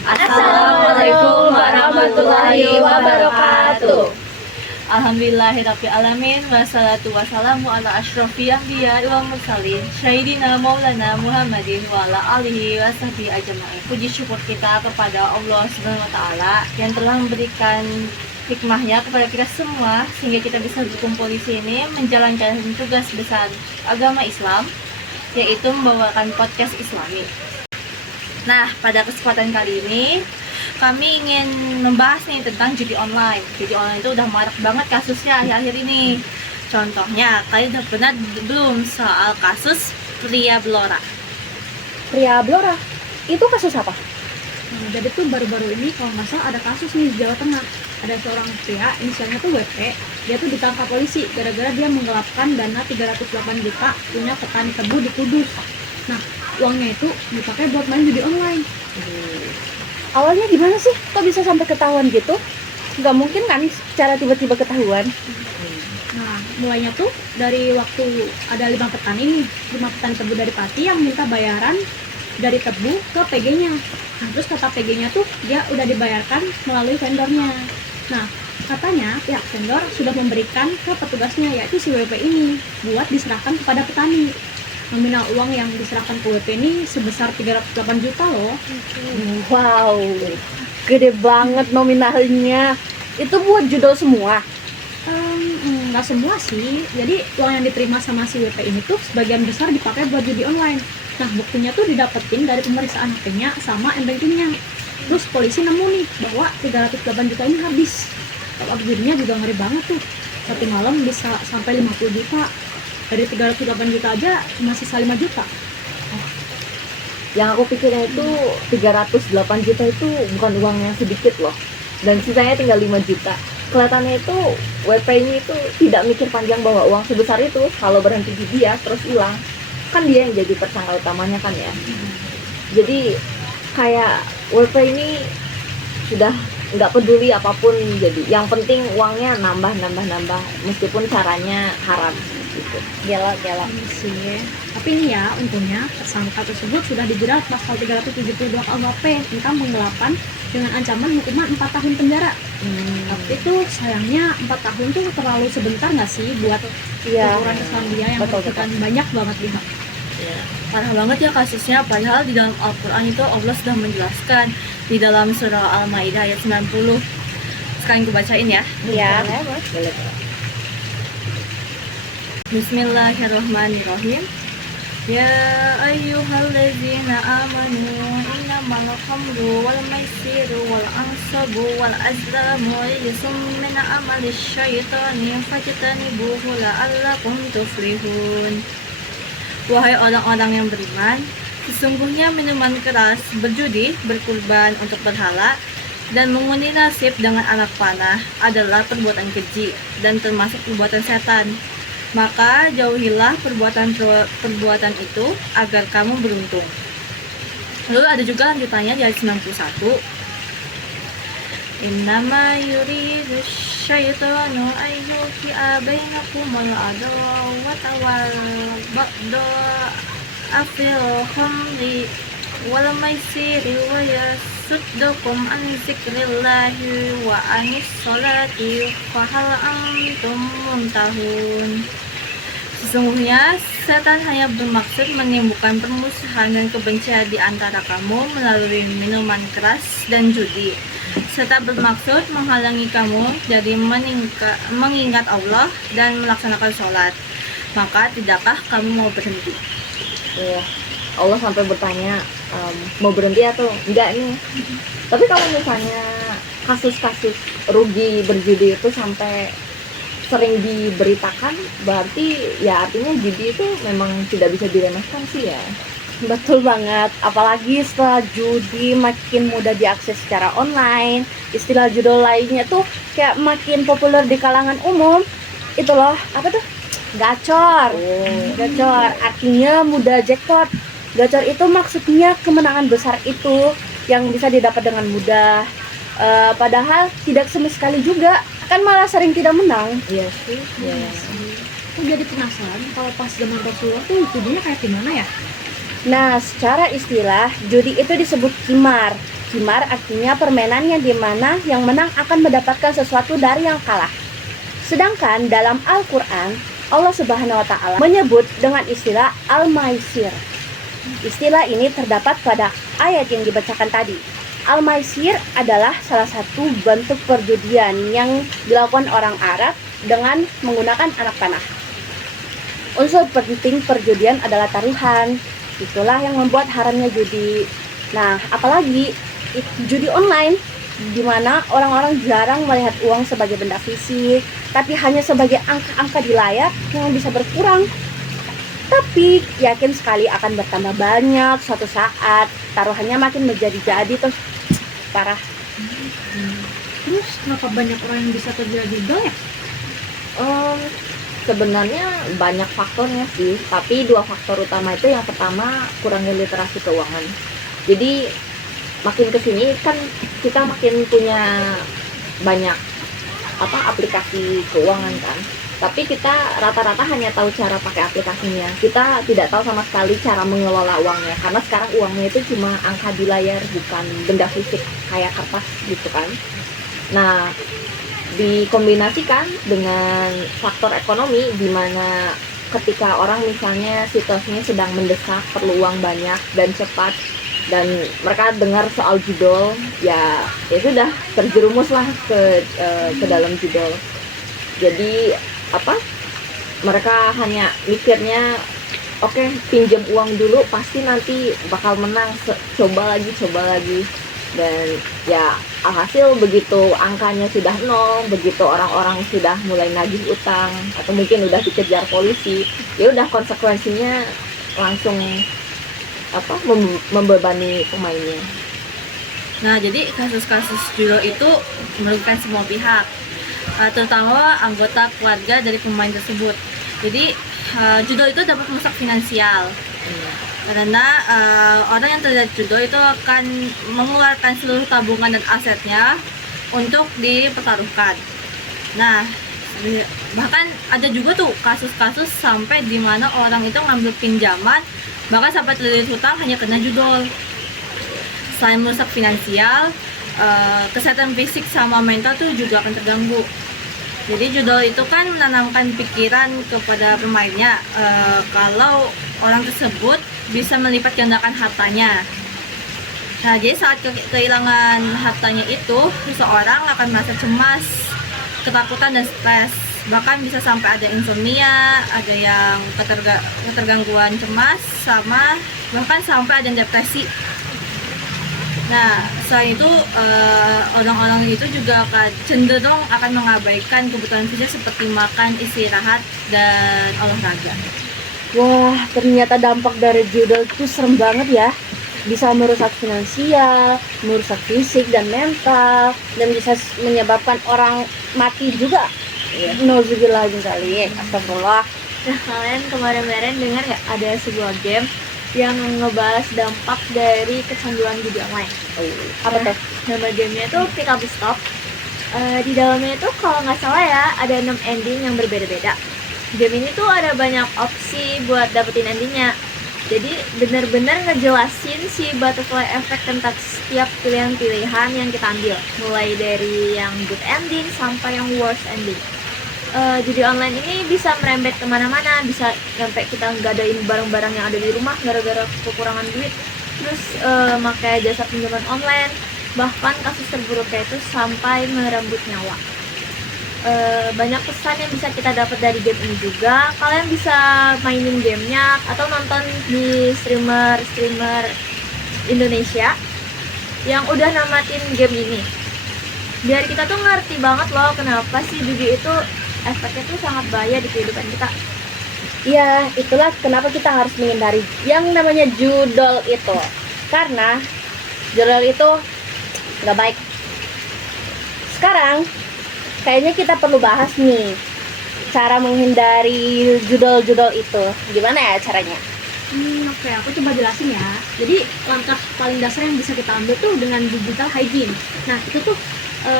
Assalamualaikum warahmatullahi wabarakatuh. Alhamdulillahirabbil alamin wassalatu wassalamu ala asyrofil anbiya wal mursalin sayyidina maulana Muhammadin wa ala alihi washabihi ajmain. Puji syukur kita kepada Allah Subhanahu wa taala yang telah memberikan hikmahnya kepada kita semua sehingga kita bisa berkumpul di sini menjalankan tugas besar agama Islam, yaitu membawakan podcast Islami. Nah, pada kesempatan kali ini kami ingin membahas nih tentang judi online. Judi online itu udah marak banget kasusnya akhir-akhir ini. Contohnya, kalian udah pernah belum soal kasus Pria Blora? Pria Blora, itu kasus apa? Jadi tuh baru-baru ini kalau nggak salah ada kasus nih di Jawa Tengah. Ada seorang pria, inisialnya tuh WP, dia tuh ditangkap polisi gara-gara dia menggelapkan dana 308 juta punya petani tebu di Kudus. Nah, uangnya itu dipakai buat main judi online. Awalnya gimana sih? Kok bisa sampai ketahuan gitu? Nggak mungkin kan secara tiba-tiba ketahuan? Nah, mulainya tuh dari waktu ada 5 petani nih, 5 petani tebu dari Pati yang minta bayaran dari tebu ke PG-nya. Nah, terus kata PG-nya tuh dia udah dibayarkan melalui vendornya. Nah, katanya pihak vendor sudah memberikan ke petugasnya, yaitu si WP ini, buat diserahkan kepada petani. Nominal uang yang diserahkan ke WP ini sebesar 308 juta loh. Wow, gede banget nominalnya. Itu buat judul semua? Nggak semua sih. Jadi uang yang diterima sama si WP ini tuh sebagian besar dipakai buat judi online. Nah, buktinya tuh didapetin dari pemeriksaan HP-nya sama m-bankingnya. Terus polisi nemu nih bahwa 308 juta ini habis. Kalau judinya juga ngeri banget tuh. Satu malam bisa sampai 50 juta. Dari 308 juta aja cuma sisa 5 juta. Yang aku pikirnya itu 308 juta itu bukan uang yang sedikit loh. Dan sisanya tinggal 5 juta. Kelihatannya itu WP-nya itu tidak mikir panjang bahwa uang sebesar itu kalau berhenti di dia terus hilang. Kan dia yang jadi tersangka utamanya kan ya. Jadi kayak WP ini sudah nggak peduli apapun, jadi yang penting uangnya nambah meskipun caranya haram gitu. Gila. Sih. Tapi ini ya, untungnya tersangka tersebut sudah dijerat pasal 372 KUHP tentang penggelapan dengan ancaman hukuman 4 tahun penjara. Tapi itu sayangnya 4 tahun tuh terlalu sebentar nggak sih buat ukuran Islam dia yang merugikan banyak banget pihak. Parah banget ya kasusnya, padahal di dalam Al-Quran itu Allah sudah menjelaskan di dalam surah Al-Maidah ayat 90. Sekarang aku bacain ya. Iya. Bismillahirrahmanirrahim. Ya ayyuhallazina amanu innamal khamru wal maisiru wal ansabu wal azlamu rijsun min amali syaitani fajtanibuhu la'allakum tuflihun. Wahai orang-orang yang beriman, sesungguhnya minuman keras, berjudi, berkurban untuk berhala, dan mengundi nasib dengan anak panah adalah perbuatan keji dan termasuk perbuatan setan. Maka jauhilah perbuatan itu agar kamu beruntung. Lalu ada juga lanjutannya di ayat 91. Innama yuridu syaitanu ayyuki'a bainakumul adawata wal baghdha'a fil khamri wal maisiri wa yasuddukum an zikrillahi wa anis sholati fa hal antum muntahun. Sesungguhnya setan hanya bermaksud menimbulkan permusuhan dan kebencian di antara kamu melalui minuman keras dan judi, serta bermaksud menghalangi kamu dari mengingat Allah dan melaksanakan sholat. Maka tidakkah kamu mau berhenti? Allah sampai bertanya mau berhenti atau enggak nih. Tapi kalau misalnya kasus-kasus rugi berjudi itu sampai sering diberitakan, berarti ya artinya judi itu memang tidak bisa diremehkan sih ya. Betul banget, apalagi setelah judi makin mudah diakses secara online, istilah judul lainnya tuh kayak makin populer di kalangan umum. Itu loh, apa tuh? Gacor. Gacor artinya mudah jackpot. Gacor itu maksudnya kemenangan besar itu yang bisa didapat dengan mudah. Padahal tidak sama sekali juga, kan malah sering tidak menang. Iya sih. Aku jadi penasaran kalau pas zaman Rasulullah tuh judinya kayak gimana ya? Nah, secara istilah judi itu disebut qimar. Qimar artinya permainan yang dimana yang menang akan mendapatkan sesuatu dari yang kalah. Sedangkan dalam Al-Quran, Allah Subhanahu wa Ta'ala menyebut dengan istilah Al-Maisir. Istilah ini terdapat pada ayat yang dibacakan tadi. Al-Maisir adalah salah satu bentuk perjudian yang dilakukan orang Arab dengan menggunakan anak panah. Unsur penting perjudian adalah taruhan. Itulah yang membuat haramnya judi. Nah, apalagi judi online, di mana orang-orang jarang melihat uang sebagai benda fisik, tapi hanya sebagai angka-angka di layar yang bisa berkurang. Tapi yakin sekali akan bertambah banyak suatu saat, taruhannya makin menjadi-jadi terus parah. Terus kenapa banyak orang yang bisa terjadi judol ya? Sebenarnya banyak faktornya sih, tapi dua faktor utama itu, yang pertama kurangnya literasi keuangan. Jadi makin kesini kan kita makin punya banyak aplikasi keuangan kan, tapi kita rata-rata hanya tahu cara pakai aplikasinya, kita tidak tahu sama sekali cara mengelola uangnya, karena sekarang uangnya itu cuma angka di layar, bukan benda fisik kayak kertas gitu kan. Nah, dikombinasikan dengan faktor ekonomi, di mana ketika orang misalnya situasinya sedang mendesak, perlu uang banyak dan cepat, dan mereka dengar soal judol, ya sudah terjerumuslah ke dalam judol. Jadi mereka hanya mikirnya oke, pinjam uang dulu pasti nanti bakal menang, coba lagi, dan ya alhasil begitu angkanya sudah nol, begitu orang-orang sudah mulai nagih utang atau mungkin udah dikejar polisi, ya udah konsekuensinya langsung membebani pemainnya. Nah, jadi kasus-kasus judol itu merugikan semua pihak, terutama anggota keluarga dari pemain tersebut. Jadi judol itu dapat merusak finansial, karena orang yang terlibat judol itu akan mengeluarkan seluruh tabungan dan asetnya untuk dipertaruhkan. Nah, bahkan ada juga tuh kasus-kasus sampai di mana orang itu ngambil pinjaman, bahkan sampai terlilit hutang hanya kena judol. Selain merusak finansial, kesehatan fisik sama mental tuh juga akan terganggu. Jadi judol itu kan menanamkan pikiran kepada pemainnya, kalau orang tersebut bisa melipat gandakan hartanya. Nah, jadi saat kehilangan hartanya itu, seseorang akan merasa cemas, ketakutan dan stres. Bahkan bisa sampai ada insomnia, ada yang ketergangguan cemas, sama bahkan sampai ada yang depresi. Nah, selain itu orang-orang itu juga cenderung akan mengabaikan kebutuhan fisik seperti makan, istirahat, dan olahraga. Wah, ternyata dampak dari judol itu serem banget ya. Bisa merusak finansial, merusak fisik dan mental, dan bisa menyebabkan orang mati juga. Nauzubillah min dzalik. Astagfirullah. Nah, kalian kemarin-kemarin dengar nggak ada sebuah game yang ngebahas dampak dari kecanduan judi online? Apa tuh? Nama gamenya itu Pick Up Stop. Di dalamnya itu kalau nggak salah ya ada 6 ending yang berbeda-beda. Game ini tuh ada banyak opsi buat dapetin endingnya. Jadi benar-benar ngejelasin si butterfly effect tentang setiap pilihan-pilihan yang kita ambil, mulai dari yang good ending sampai yang worst ending. Judi online ini bisa merembet kemana-mana, bisa sampai kita ngadain barang-barang yang ada di rumah gara-gara kekurangan duit, terus pakai jasa pinjaman online, bahkan kasus terburuknya itu sampai merenggut nyawa. Banyak pesan yang bisa kita dapat dari game ini juga. Kalian bisa mainin gamenya atau nonton di streamer Indonesia yang udah namatin game ini, biar kita tuh ngerti banget loh kenapa sih judi itu efeknya tuh sangat bahaya di kehidupan kita. Iya, itulah kenapa kita harus menghindari yang namanya judol itu. Karena judol itu nggak baik. Sekarang kayaknya kita perlu bahas nih cara menghindari judol-judol itu. Gimana ya caranya? Oke, aku coba jelasin ya. Jadi langkah paling dasar yang bisa kita ambil tuh dengan digital hygiene. Nah, itu tuh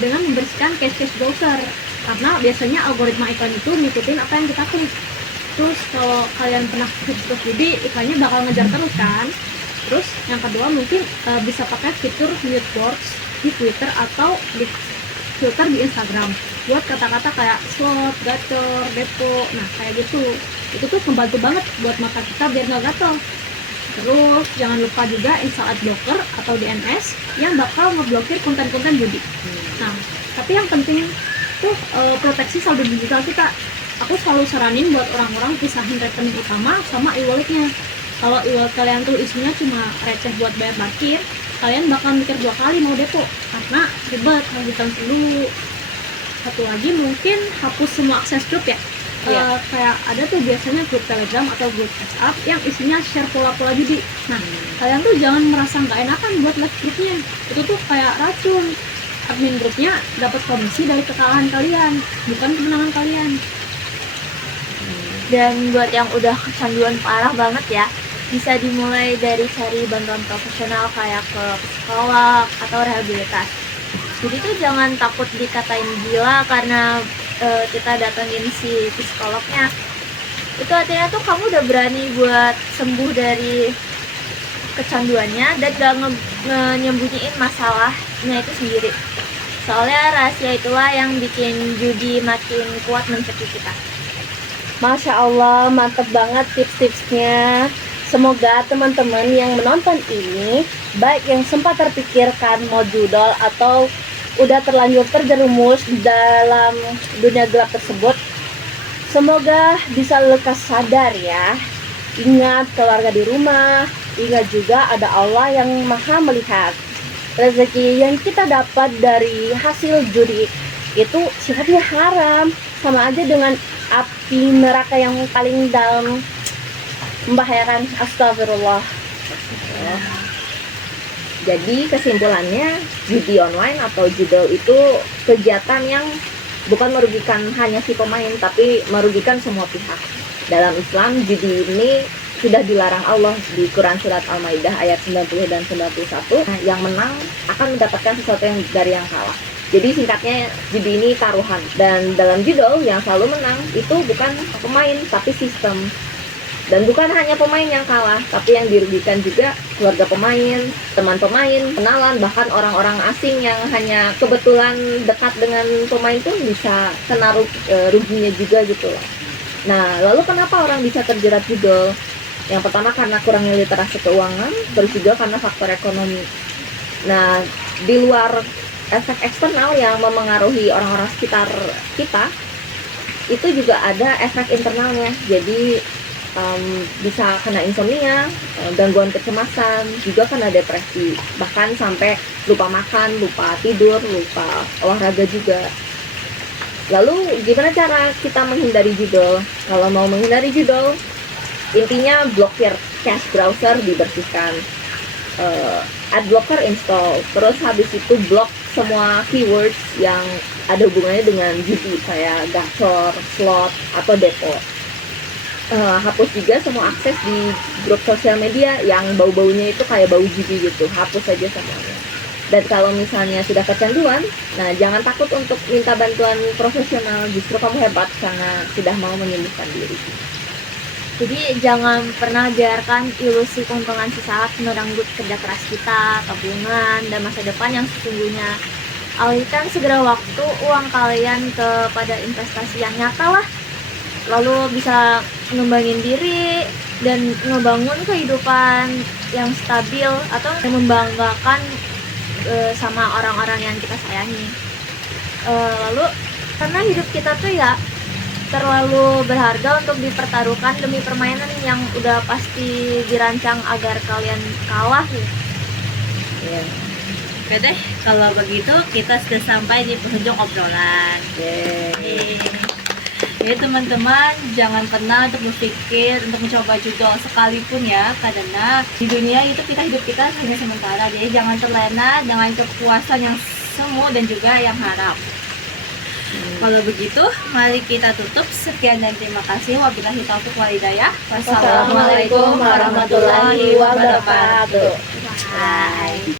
dengan membersihkan cache browser. Karena biasanya algoritma iklan itu ngikutin apa yang kita klik. Terus kalau kalian pernah klik judi, iklannya bakal ngejar terus kan. Terus yang kedua mungkin bisa pakai fitur mute boards di Twitter atau di filter di Instagram buat kata-kata kayak slot, gacor, depo. Nah kayak gitu, itu tuh membantu banget buat mata kita biar nggak gatel. Terus jangan lupa juga install ad blocker atau DNS yang bakal ngeblokir konten-konten judi. Nah tapi yang penting tuh proteksi saldo digital kita. Aku selalu saranin buat orang-orang pisahin rekening utama sama e-walletnya. Kalau e-wallet kalian tuh isinya cuma receh buat bayar parkir, kalian bakal mikir 2 kali mau depo karena ribet, harus ditransfer dulu. Satu lagi mungkin hapus semua akses grup ya. Kayak ada tuh biasanya grup Telegram atau grup WhatsApp yang isinya share pola-pola judi. Nah kalian tuh jangan merasa nggak enakan buat live grupnya, itu tuh kayak racun. Admin grupnya dapat komisi dari kekalahan kalian, bukan kemenangan kalian. Dan buat yang udah kecanduan parah banget ya, bisa dimulai dari cari bantuan profesional kayak ke psikolog atau rehabilitas. Jadi tuh jangan takut dikatain gila karena kita datengin si psikolognya. Itu artinya tuh kamu udah berani buat sembuh dari kecanduannya dan gak nyembunyiin masalahnya itu sendiri. Soalnya rahasia itulah yang bikin judi makin kuat mencekik kita. Masya Allah, mantep banget tips-tipsnya. Semoga teman-teman yang menonton ini, baik yang sempat terpikirkan mau judol atau udah terlanjur terjerumus dalam dunia gelap tersebut, semoga bisa lekas sadar ya. Ingat keluarga di rumah, ingat juga ada Allah yang maha melihat. Rezeki yang kita dapat dari hasil judi itu sifatnya haram, sama aja dengan api neraka yang paling dalam, membahayakan. Astagfirullah. Jadi kesimpulannya, judi online atau judol itu kegiatan yang bukan merugikan hanya si pemain, tapi merugikan semua pihak. Dalam Islam, judi ini sudah dilarang Allah di Quran Surat Al-Maidah ayat 90 dan 91. Nah, yang menang akan mendapatkan sesuatu yang dari yang kalah. Jadi singkatnya, judi ini taruhan. Dan dalam judol yang selalu menang itu bukan pemain, tapi sistem. Dan bukan hanya pemain yang kalah, tapi yang dirugikan juga keluarga pemain, teman pemain, kenalan, bahkan orang-orang asing yang hanya kebetulan dekat dengan pemain pun bisa kena ruginya juga gitu loh. Nah, lalu kenapa orang bisa terjerat judol? Yang pertama karena kurangnya literasi keuangan, terus juga karena faktor ekonomi. Nah, di luar efek eksternal yang memengaruhi orang-orang sekitar kita, itu juga ada efek internalnya. Jadi bisa kena insomnia, gangguan kecemasan, juga kena depresi, bahkan sampai lupa makan, lupa tidur, lupa olahraga juga. Lalu gimana cara kita menghindari judol? Kalau mau menghindari judol, intinya blokir cache browser, dibersihkan, adblocker install, terus habis itu blok semua keywords yang ada hubungannya dengan judi kayak gacor, slot, atau depo. Hapus juga semua akses di grup sosial media yang bau-baunya itu kayak bau judi gitu, hapus saja semuanya. Dan kalau misalnya sudah kecanduan, nah jangan takut untuk minta bantuan profesional, justru kamu hebat karena sudah mau menyembuhkan diri. Jadi jangan pernah biarkan ilusi keuntungan sesaat merenggut kerja keras kita, tabungan, dan masa depan yang sesungguhnya. Alihkan segera waktu uang kalian kepada investasi yang nyata lah. Lalu bisa ngembangin diri dan ngebangun kehidupan yang stabil atau yang membanggakan sama orang-orang yang kita sayangi. Lalu karena hidup kita tuh ya terlalu berharga untuk dipertaruhkan demi permainan yang udah pasti dirancang agar kalian kalah gitu. Ya. Oke deh, kalau begitu kita sudah sampai di penghujung obrolan. Yeay. Jadi teman-teman jangan pernah untuk berpikir untuk mencoba judol sekalipun ya, karena di dunia itu hidup kita hanya sementara. Jadi jangan terlena dengan kepuasan yang semu dan juga yang haram. Kalau begitu, mari kita tutup. Sekian dan terima kasih. Wabillahi taufiq wal hidayah. Wassalamualaikum warahmatullahi wabarakatuh. Bye.